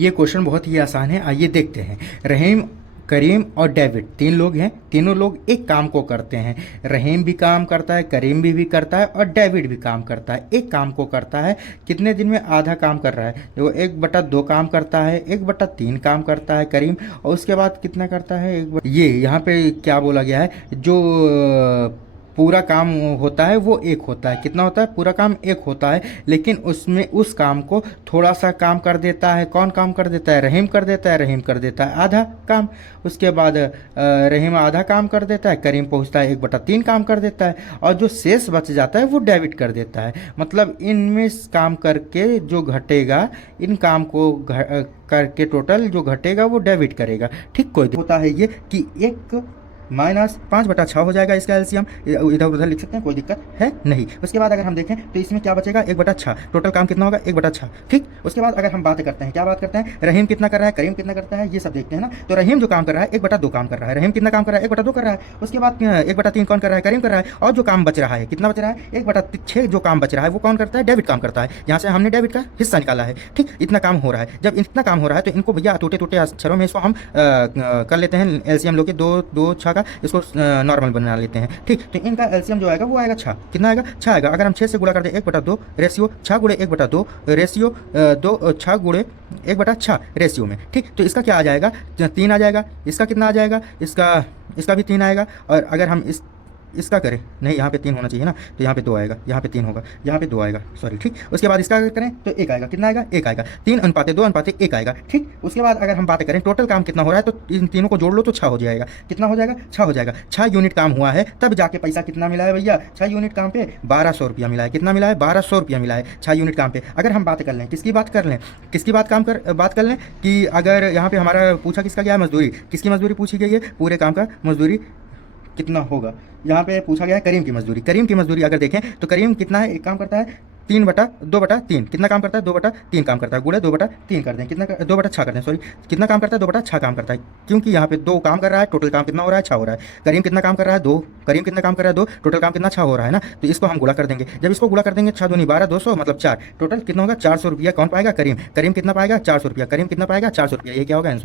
ये क्वेश्चन बहुत ही आसान है। आइए देखते हैं। रहीम, करीम और डेविड तीन लोग हैं। तीनों लोग एक काम को करते हैं। रहीम भी काम करता है, करीम भी करता है और डेविड भी काम करता है। एक काम को करता है। कितने दिन में आधा काम कर रहा है? वो 1/2 काम करता है, 1/3 काम करता है करीम। और उसके बाद कितना करता है? ये यहाँ पे क्या बोला गया है? जो पूरा काम होता है वो एक होता है। कितना होता है? पूरा काम एक होता है, लेकिन उसमें उस काम को थोड़ा सा काम कर देता है। कौन काम कर देता है? रहीम कर देता है। रहीम कर देता है आधा काम। उसके बाद रहीम आधा काम कर देता है, करीम पहुंचता है 1/3 काम कर देता है, और जो शेष बच जाता है वो डेबिट कर देता है। मतलब इनमें काम करके जो घटेगा, इन काम को करके टोटल जो घटेगा वो डेबिट करेगा। ठीक, कोई होता है ये कि 1-5/6 हो जाएगा इसका एलसीएम। इधर उधर लिख सकते हैं, कोई दिक्कत है नहीं। उसके बाद अगर हम देखें तो इसमें क्या बचेगा? 1/6। टोटल काम कितना होगा? 1/6। ठीक, उसके बाद अगर हम बात करते हैं, क्या बात करते हैं? रहीम कितना कर रहा है, करीम कितना करता है, ये सब देखते हैं ना। तो रहीम जो काम कर रहा है 1/2 काम कर रहा है। रहीम कितना काम कर रहा है? 1/2 कर रहा है। उसके बाद 1/3 कौन कर रहा है? करीम कर रहा है। और जो काम बच रहा है, कितना बच रहा है? 1/6 जो काम बच रहा है वो कौन करता है? डेबिट काम करता है। यहाँ से हमने डेबिट का हिस्सा निकाला है। ठीक, इतना काम हो रहा है। जब इतना काम हो रहा है तो इनको भैया टूटे टूटे अक्षरों में इसको हम कर लेते हैं एलसीएम लोग के 2-2-6 का, इसको नॉर्मल बना लेते हैं। ठीक, तो इनका एलसीएम जो आएगा वो आएगा 6। कितना आएगा? 6 आएगा। अगर हम 6 से गुणा कर दें 1/2 रेशियो 6 गुणे 1/2 रेशियो 6 गुणे 1/6 रेशियो में। ठीक, तो इसका क्या आ जाएगा? 3 आ जाएगा। इसका कितना आ जाएगा? इसका भी 3 आएगा। और अगर हम इसका करें, नहीं यहाँ पे 3 होना चाहिए ना, तो यहाँ पे 2 आएगा, यहाँ पे 3 होगा, यहाँ पे 2 आएगा, सॉरी। ठीक, उसके बाद इसका अगर करें तो 1 आएगा। कितना आएगा? 1 आएगा। 3:2:1 आएगा। ठीक, उसके बाद अगर हम बात करें टोटल काम कितना हो रहा है, तो इन तीनों को जोड़ लो तो 6 हो जाएगा। कितना हो जाएगा? 6 हो जाएगा। 6 यूनिट काम हुआ है, तब जाके पैसा कितना मिला है भैया? 6 यूनिट काम पे 1200 रुपया मिला है। कितना मिला है? 1200 रुपया मिला है 6 यूनिट काम पे। अगर हम बात कर लें, किसकी बात कर लें, किसकी बात कर लें कि अगर यहाँ पे हमारा पूछा किसका गया है? मजदूरी। किसकी मजदूरी पूछी गई है? पूरे काम का मजदूरी कितना होगा? यहाँ पे पूछा गया है करीम की मजदूरी। करीम की मजदूरी अगर देखें तो करीम कितना है? एक काम करता है 3/2/3। कितना काम करता है? 2/3 काम करता है। गुणे 2/3 कर दें, कितना 2/6 कर दें, सॉरी। कितना काम करता है? 2/6 काम करता है, क्योंकि यहाँ पे 2 काम कर रहा है। टोटल काम कितना हो रहा है? 6 हो रहा है। करीम कितना काम कर रहा है? 2। करीम कितना काम कर रहा है? 2। टोटल काम कितना? 6 हो रहा है ना। तो इसको हम गुणा कर देंगे। जब इसको गुणा कर देंगे 6 दूनी 12, 200 मतलब 4। टोटल कितना होगा? 400 रुपया। कौन पाएगा? करीम। करीम कितना पाएगा? 400 रुपया। करीम कितना पाएगा? 400 रुपया। ये क्या होगा आंसर?